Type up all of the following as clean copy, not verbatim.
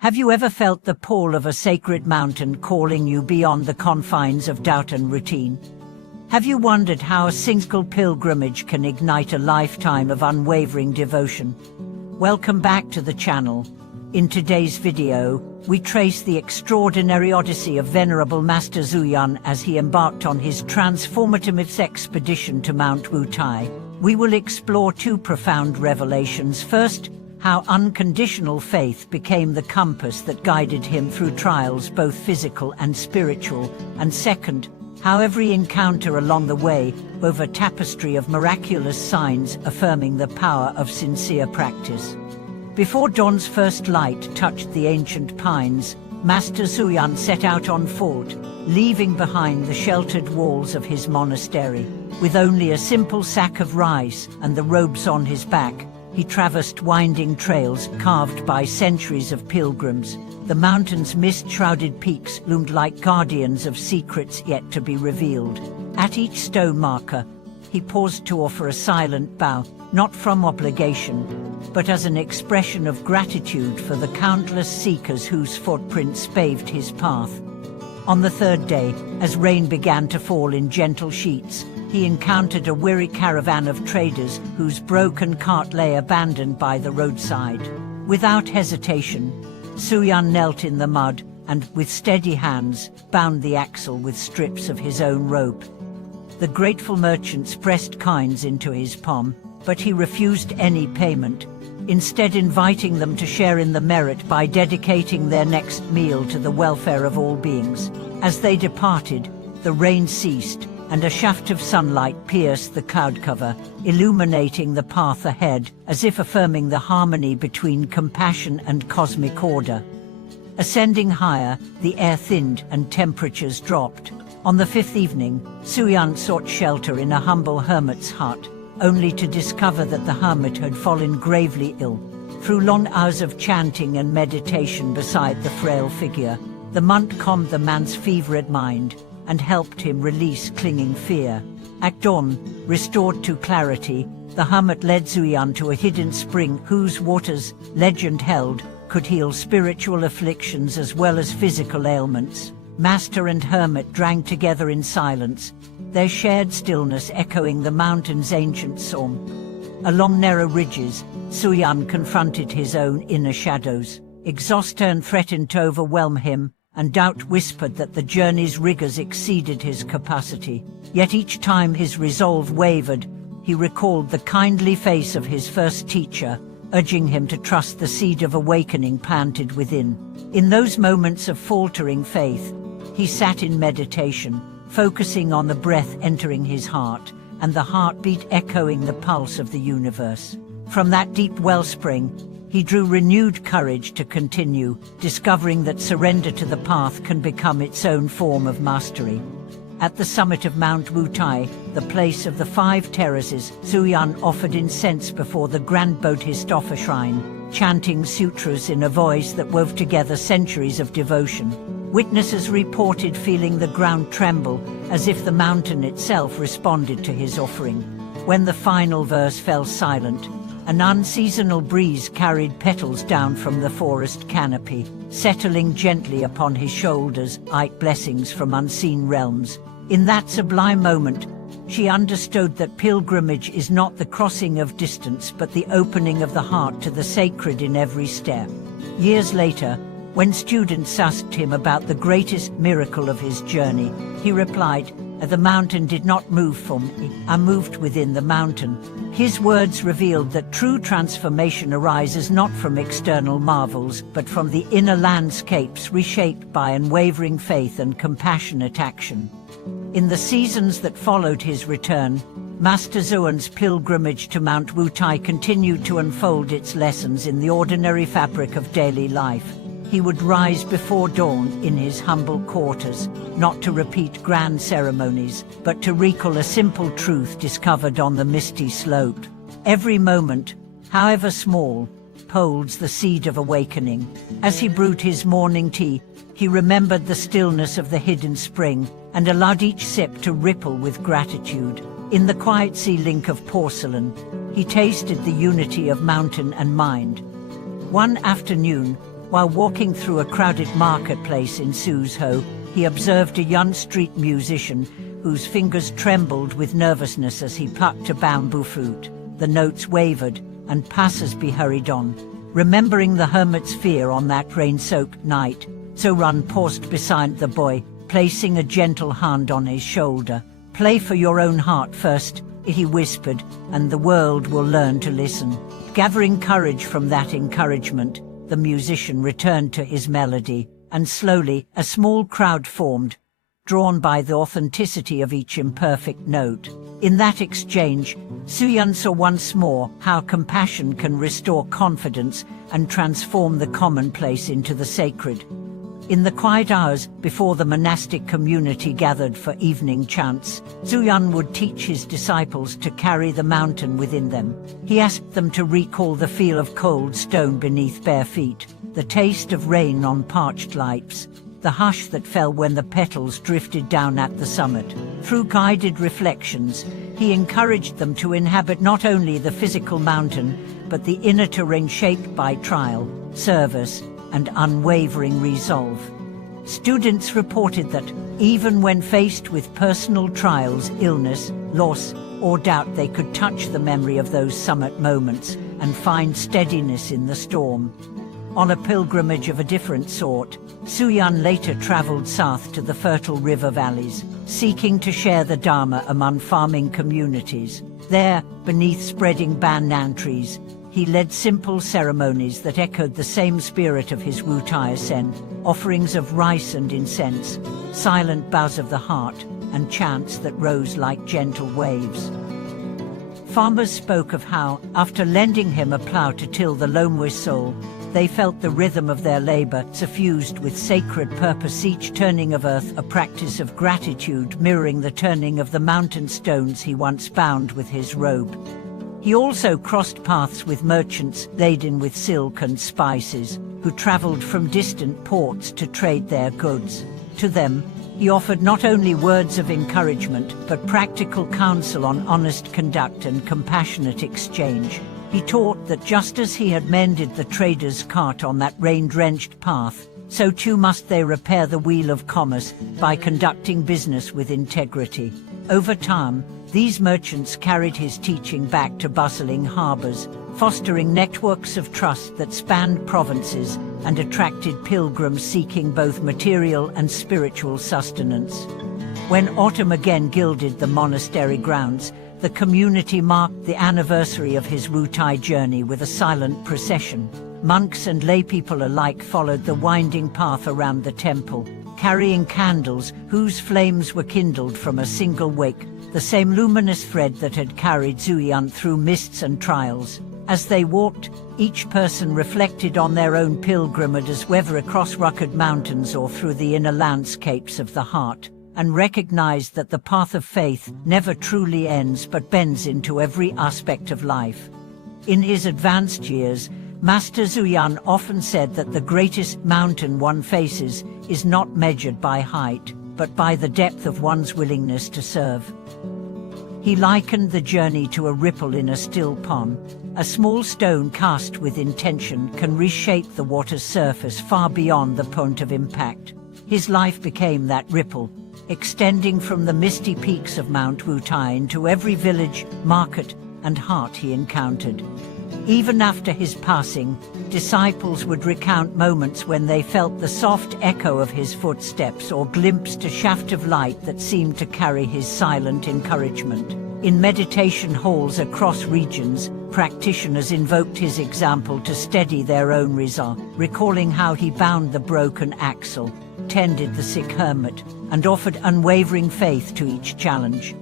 Have you ever felt the pull of a sacred mountain calling you beyond the confines of doubt and routine? Have you wondered how a single pilgrimage can ignite a lifetime of unwavering devotion? Welcome back to the channel. In today's video, we trace the extraordinary odyssey of Venerable Master Xuyun as he embarked on his transformative expedition to Mount Wutai. We will explore two profound revelations. First, how unconditional faith became the compass that guided him through trials both physical and spiritual, and second, how every encounter along the way wove a tapestry of miraculous signs affirming the power of sincere practice. Before dawn's first light touched the ancient pines, Master Xuyun set out on foot, leaving behind the sheltered walls of his monastery. With only a simple sack of rice and the robes on his back, he traversed winding trails carved by centuries of pilgrims. The mountain's mist-shrouded peaks loomed like guardians of secrets yet to be revealed. At each stone marker, he paused to offer a silent bow, not from obligation, but as an expression of gratitude for the countless seekers whose footprints paved his path. On the third day, as rain began to fall in gentle sheets, he encountered a weary caravan of traders whose broken cart lay abandoned by the roadside. Without hesitation, Xuyun knelt in the mud and, with steady hands, bound the axle with strips of his own rope. The grateful merchants pressed coins into his palm, but he refused any payment, instead inviting them to share in the merit by dedicating their next meal to the welfare of all beings. As they departed, the rain ceased, and a shaft of sunlight pierced the cloud cover, illuminating the path ahead, as if affirming the harmony between compassion and cosmic order. Ascending higher, the air thinned and temperatures dropped. On the fifth evening, Xuyun sought shelter in a humble hermit's hut, only to discover that the hermit had fallen gravely ill. Through long hours of chanting and meditation beside the frail figure, the monk calmed the man's fevered mind and helped him release clinging fear. At dawn, restored to clarity, the hermit led Xuyun to a hidden spring whose waters, legend held, could heal spiritual afflictions as well as physical ailments. Master and hermit drank together in silence, their shared stillness echoing the mountain's ancient song. Along narrow ridges, Xuyun confronted his own inner shadows. Exhaustion threatened to overwhelm him, and doubt whispered that the journey's rigors exceeded his capacity. Yet each time his resolve wavered, he recalled the kindly face of his first teacher, urging him to trust the seed of awakening planted within. In those moments of faltering faith, he sat in meditation, focusing on the breath entering his heart, and the heartbeat echoing the pulse of the universe. From that deep wellspring, he drew renewed courage to continue, discovering that surrender to the path can become its own form of mastery. At the summit of Mount Wutai, the place of the 5 terraces, Xuyun offered incense before the grand Bodhisattva shrine, chanting sutras in a voice that wove together centuries of devotion. Witnesses reported feeling the ground tremble, as if the mountain itself responded to his offering. When the final verse fell silent, an unseasonal breeze carried petals down from the forest canopy, settling gently upon his shoulders like blessings from unseen realms. In that sublime moment, she understood that pilgrimage is not the crossing of distance but the opening of the heart to the sacred in every step. Years later, when students asked him about the greatest miracle of his journey, he replied, "The mountain did not move for me, I moved within the mountain." His words revealed that true transformation arises not from external marvels, but from the inner landscapes reshaped by unwavering faith and compassionate action. In the seasons that followed his return, Master Xuyun's pilgrimage to Mount Wutai continued to unfold its lessons in the ordinary fabric of daily life. He would rise before dawn in his humble quarters, not to repeat grand ceremonies, but to recall a simple truth discovered on the misty slope. Every moment, however small, holds the seed of awakening. As he brewed his morning tea, he remembered the stillness of the hidden spring and allowed each sip to ripple with gratitude. In the quiet sea link of porcelain, he tasted the unity of mountain and mind. One afternoon, While walking through a crowded marketplace in Suzhou, he observed a young street musician whose fingers trembled with nervousness as he plucked a bamboo fruit. The notes wavered, and passers-by hurried on. Remembering the hermit's fear on that rain-soaked night, Xuyun paused beside the boy, placing a gentle hand on his shoulder. "Play for your own heart first," he whispered, "and the world will learn to listen." Gathering courage from that encouragement, the musician returned to his melody, and slowly a small crowd formed, drawn by the authenticity of each imperfect note. In that exchange, Xuyun saw once more how compassion can restore confidence and transform the commonplace into the sacred. In the quiet hours before the monastic community gathered for evening chants, Xuyun would teach his disciples to carry the mountain within them. He asked them to recall the feel of cold stone beneath bare feet, the taste of rain on parched lips, the hush that fell when the petals drifted down at the summit. Through guided reflections, he encouraged them to inhabit not only the physical mountain, but the inner terrain shaped by trial, service, and unwavering resolve. Students reported that, even when faced with personal trials, illness, loss, or doubt, they could touch the memory of those summit moments and find steadiness in the storm. On a pilgrimage of a different sort, Xuyun later traveled south to the fertile river valleys, seeking to share the Dharma among farming communities. There, beneath spreading banyan trees, he led simple ceremonies that echoed the same spirit of his Wutai ascent, offerings of rice and incense, silent bows of the heart, and chants that rose like gentle waves. Farmers spoke of how, after lending him a plough to till the loamwis soil, they felt the rhythm of their labor suffused with sacred purpose, each turning of earth a practice of gratitude mirroring the turning of the mountain stones he once bound with his robe. He also crossed paths with merchants laden with silk and spices, who traveled from distant ports to trade their goods. To them, he offered not only words of encouragement, but practical counsel on honest conduct and compassionate exchange. He taught that just as he had mended the trader's cart on that rain-drenched path, so too must they repair the wheel of commerce by conducting business with integrity. Over time, these merchants carried his teaching back to bustling harbors, fostering networks of trust that spanned provinces and attracted pilgrims seeking both material and spiritual sustenance. When autumn again gilded the monastery grounds, the community marked the anniversary of his Wutai journey with a silent procession. Monks and laypeople alike followed the winding path around the temple, carrying candles whose flames were kindled from a single wick, the same luminous thread that had carried Xuyun through mists and trials. As they walked, each person reflected on their own pilgrimage, whether across rugged mountains or through the inner landscapes of the heart, and recognized that the path of faith never truly ends but bends into every aspect of life. In his advanced years, Master Xuyun often said that the greatest mountain one faces is not measured by height, but by the depth of one's willingness to serve. He likened the journey to a ripple in a still pond. A small stone cast with intention can reshape the water's surface far beyond the point of impact. His life became that ripple, extending from the misty peaks of Mount Wutai into every village, market, and heart he encountered. Even after his passing, disciples would recount moments when they felt the soft echo of his footsteps or glimpsed a shaft of light that seemed to carry his silent encouragement. In meditation halls across regions, practitioners invoked his example to steady their own resolve, recalling how he bound the broken axle, tended the sick hermit, and offered unwavering faith to each challenge.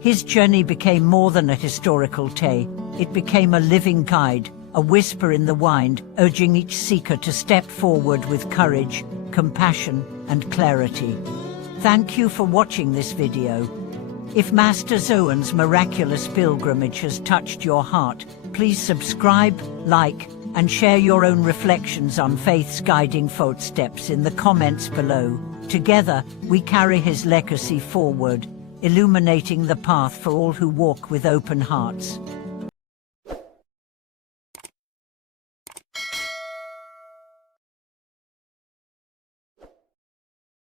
His journey became more than a historical tale. It became a living guide, a whisper in the wind, urging each seeker to step forward with courage, compassion, and clarity. Thank you for watching this video. If Master Xuyun's miraculous pilgrimage has touched your heart, please subscribe, like, and share your own reflections on faith's guiding footsteps in the comments below. Together, we carry his legacy forward, illuminating the path for all who walk with open hearts.